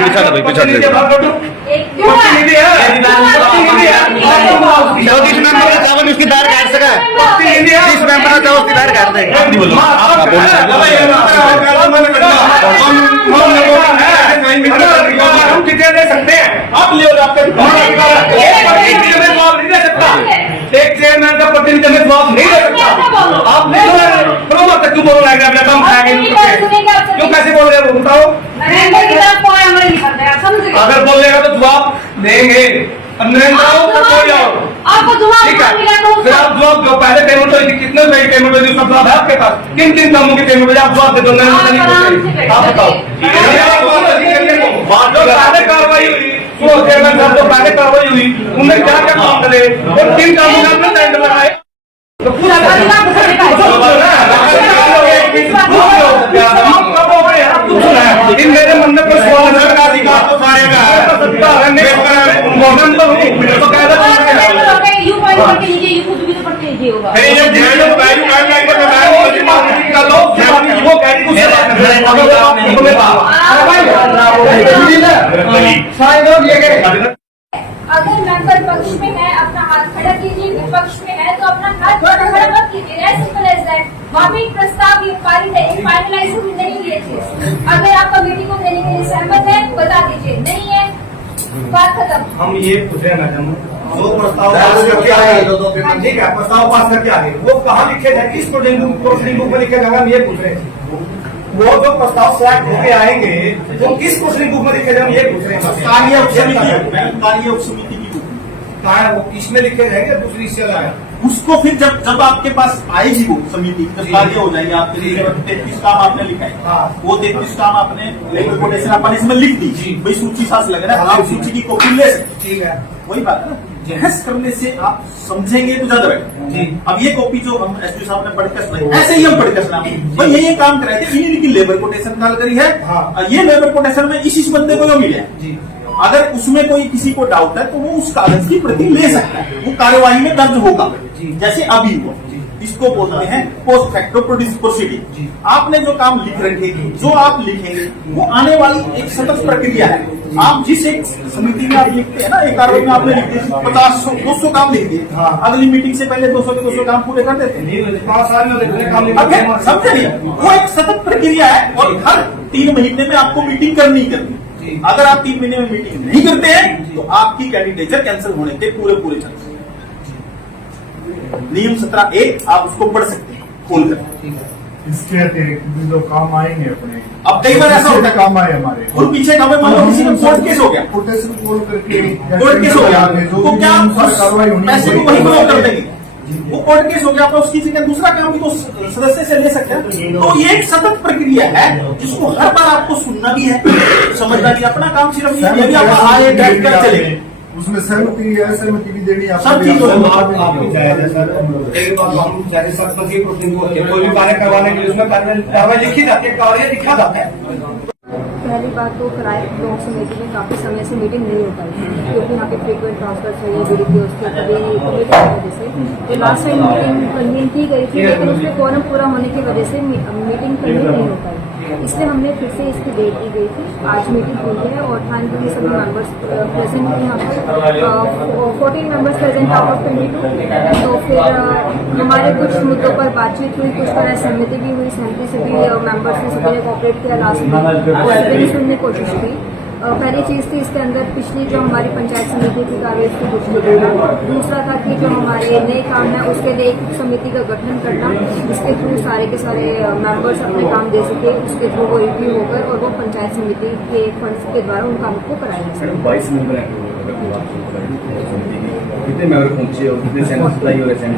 पीछा भाई पीछा जिस मेंबर का चावल उसकी दार काट सका जिस मेंबर का चावल उसकी दार काट दे हम टिकट दे सकते हैं आप ले आपके जवाब नहीं दे सकता एक चेयरमैन का प्रतिनिधि में जवाब नहीं दे सकता आप क्यों बोल रहे हैं अपना काम खाएंगे क्यों कैसे बोल रहे हो बताओ अगर बोलेगा तो जवाब देंगे आपको ठीक है फिर आप जवाब दो पहले पेमेंट हुई थी कितने रुपए की पेमेंट हुई थी उसका जवाब है आपके पास किन किन कामों की पेमेंट हुई आप जवाब दे दो आप बताओ जो पहले कार्रवाई हुई वो चेयरमैन साहब जो पहले कार्रवाई हुई उनमें क्या क्या काम करे और किन कामों में आपने टेंडर लगाए तो पूरा मेरे मन में कुछ का अधिकार तो सारे का है अगर मेंबर पक्ष में है अपना हाथ खड़ा कीजिए, विपक्ष में है तो अपना हाथ खड़ा मत कीजिए। Simple as that. वहाँ पे एक प्रस्ताव ये पारित है, एक फाइनलाइज नहीं हुई है चीज। अगर आप कमेटी को देने के लिए सहमत है बता दीजिए, नहीं है बात खत्म। हम ये पूछ रहे हैं मैडम वो प्रस्ताव पास करके आए ठीक है प्रस्ताव पास करके आए वो कहाँ लिखे जाए किस प्रोसीडिंग बुक में लिखे जाएगा हम ये पूछ रहे हैं वो जो प्रस्ताव सेलेक्ट होके आएंगे वो किस प्रोसीडिंग बुक में लिखे जाए हम ये पूछ रहे हैं कार्य उप समिति की बुक कहाँ है वो किसमें लिखे जाएंगे दूसरी इससे लाए उसको फिर जब आपके पास आएगी वो समिति जब कार्य हो जाएगी आपके लिए 33 काम आपने लिखा है वो 33 काम आपने कोटेशन अपन इसमें लिख दी भाई सूची साथ लग रहा है आप सूची की कॉपी ले सकते ठीक है वही बात है ना बहस करने से आप समझेंगे तो ज्यादा बेटर अब ये कॉपी जो हम एसपी साहब ने पढ़कर सुनाई ऐसे ही हम पढ़कर सुना भाई ये काम कराए थे इन्हीं की लेबर कोटेशन निकाल करी है ये लेबर कोटेशन में इस बंदे को जो मिले अगर उसमें कोई किसी को डाउट है तो वो उस कागज की प्रति ले सकता है वो कार्यवाही में दर्ज होगा जैसे अभी हुआ इसको बोलते हैं पोस्ट फैक्टो प्रोसीडिंग आपने जो काम लिख रखे जो आप लिखेंगे वो आने वाली एक सतत प्रक्रिया है आप जिस एक समिति में आप लिखते हैं ना एक कार्रवाई में आपने लिख दिए 50-200 काम लिख दिए अगली मीटिंग से पहले 200 के 200 काम पूरे कर देते हैं समझे वो एक सतत प्रक्रिया है और हर 3 महीने में आपको मीटिंग करनी अगर आप 3 महीने में मीटिंग नहीं करते हैं तो आपकी कैंडिडेचर कैंसिल होने के पूरे चांस नियम 17A आप उसको पढ़ सकते हैं खोल कर इसके अतिरिक्त जो काम आएंगे अपने अब कई बार ऐसा होता है काम आए हमारे और पीछे काम है मान लो किसी में कोर्ट केस हो गया कोटेशन खोल करके कोर्ट केस हो गया तो क्या कार्रवाई होनी पैसे को वही ब्लॉक कर देंगे वो कोर्ट केस हो गया आप उसकी जगह दूसरा काम भी तो सदस्य से ले सकते हैं तो ये एक सतत प्रक्रिया है जिसको हर बार आपको सुनना भी है समझना भी अपना काम सिर्फ ये भी आप आए बैठ कर चलेंगे उसमें सहमति भी देनी सब चीज कोई भी कार्य करवाने के लिए उसमें कार्रवाई लिखी जाती है कार्य लिखा जाता है पहली बात तो किराए ब्लॉक समिति में काफी समय से मीटिंग नहीं हो पाई क्योंकि यहाँ पे फ्रीक्वेंट ट्रांसफर चाहिए वीडियो उसके कभी कमेटी की वजह से तो लास्ट टाइम मीटिंग कन्वीन की गई थी लेकिन उसमें क्वारम पूरा होने की वजह से मीटिंग कन्वीन नहीं हो पाई इसलिए हमने फिर से इसकी डेट दी गई थी आज मीटिंग हुई है और थैंकफुली सभी मेंबर्स प्रेजेंट थे यहाँ पर 14 मेंबर्स प्रेजेंट आउट ऑफ 22 तो फिर हमारे कुछ मुद्दों पर बातचीत हुई कुछ तरह सहमति भी हुई सहमति से भी मेंबर्स ने सभी ने कोऑपरेट किया लास्ट में सभी ने सुनने की कोशिश की पहली चीज थी इसके अंदर पिछली जो हमारी पंचायत समिति थी कार्य उसको कुछ दूसरा था कि जो हमारे नए काम है उसके लिए एक समिति का गठन करना जिसके थ्रू सारे के सारे मेंबर्स अपने काम दे सके उसके थ्रू वो रिव्यू होकर और वो पंचायत समिति के फंड्स के द्वारा उन कामों को कराया जा सके 22 मेंबर हैं कितने मेंबर पहुंचे और कितने सैंपल सप्लाई हो रहे हैं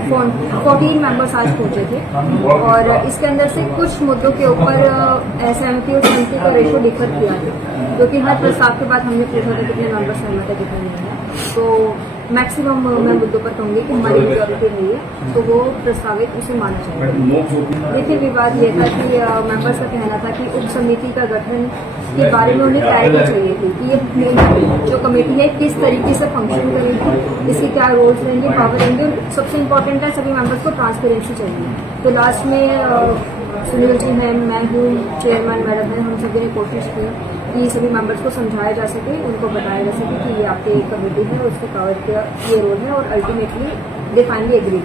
14 मेंबर्स आज पहुंचे थे और इसके अंदर से कुछ मुद्दों के ऊपर सहमति और सहमति का रेशो डिफर किया है क्योंकि हर प्रस्ताव के बाद हमने पूछा था कितने मेंबर सहमत है कितने नहीं है तो मैक्सिमम मैं मुद्दों पर कहूंगी कि हमारी मेजोरिटी रही है तो वो प्रस्तावित उसे माना चाहिए देखिए विवाद ये था कि मेंबर्स का कहना था कि उप समिति का गठन के बारे में उन्हें क्लैरिटी चाहिए थी कि ये जो कमेटी है किस तरीके से फंक्शन करेगी इसके क्या रोल्स रहेंगे पावर रहेंगे सबसे इम्पोर्टेंट है सभी मेंबर्स को ट्रांसपेरेंसी चाहिए तो लास्ट में सुनील जी हैं, मैं हूँ, चेयरमैन मैडम है, हम सभी ने कोशिश की कि सभी मेंबर्स को समझाया जा सके, उनको बताया जा सके कि ये आपकी एक कमेटी है, उसके पावर का ये रोल है और ultimately they finally agree.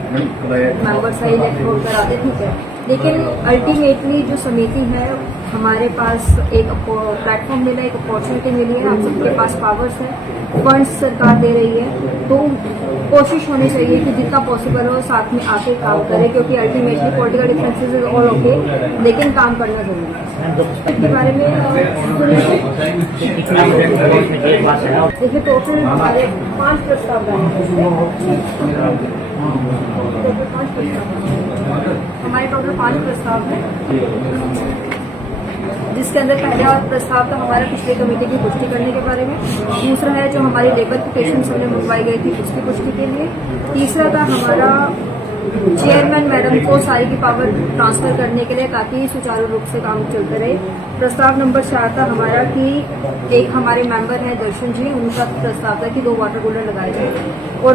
Members सही इलेक्ट होकर आते, ठीक है, लेकिन अल्टीमेटली जो समिति है, हमारे पास एक प्लेटफॉर्म मिला, एक अपॉर्चुनिटी मिली है, हम सबके पास पावर्स है, फंड्स सरकार दे रही है, तो कोशिश होनी चाहिए कि जितना पॉसिबल हो साथ में आके काम करें, क्योंकि ultimately political differences is all okay, लेकिन काम करना जरूरी है। इसके बारे में देखिए, टोटल हमारे 5 प्रस्ताव हमारे टोटल 5 प्रस्ताव है, जिसके अंदर पहला प्रस्ताव था हमारा पिछले कमेटी की पुष्टि करने के बारे में, दूसरा है जो हमारी लेबर पिटिशंस हमने मंगवाई गई थी उसकी पुष्टि के लिए, तीसरा था हमारा चेयरमैन मैडम को सारी की पावर ट्रांसफर करने के लिए ताकि सुचारू रूप से काम चलते रहे। प्रस्ताव नंबर 4 था हमारा कि एक हमारे मेंबर हैं दर्शन जी, उनका प्रस्ताव था कि 2 वाटर कूलर लगाए जाए, और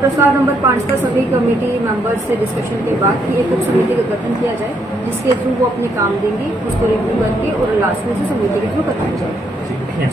प्रस्ताव नंबर 5 था सभी कमेटी मेंबर्स से डिस्कशन के बाद कि एक समिति का गठन किया जाए जिसके थ्रू वो अपने काम देंगे, उसको रिव्यू करके और लास्ट में से समिति के थ्रू करवाया जाए।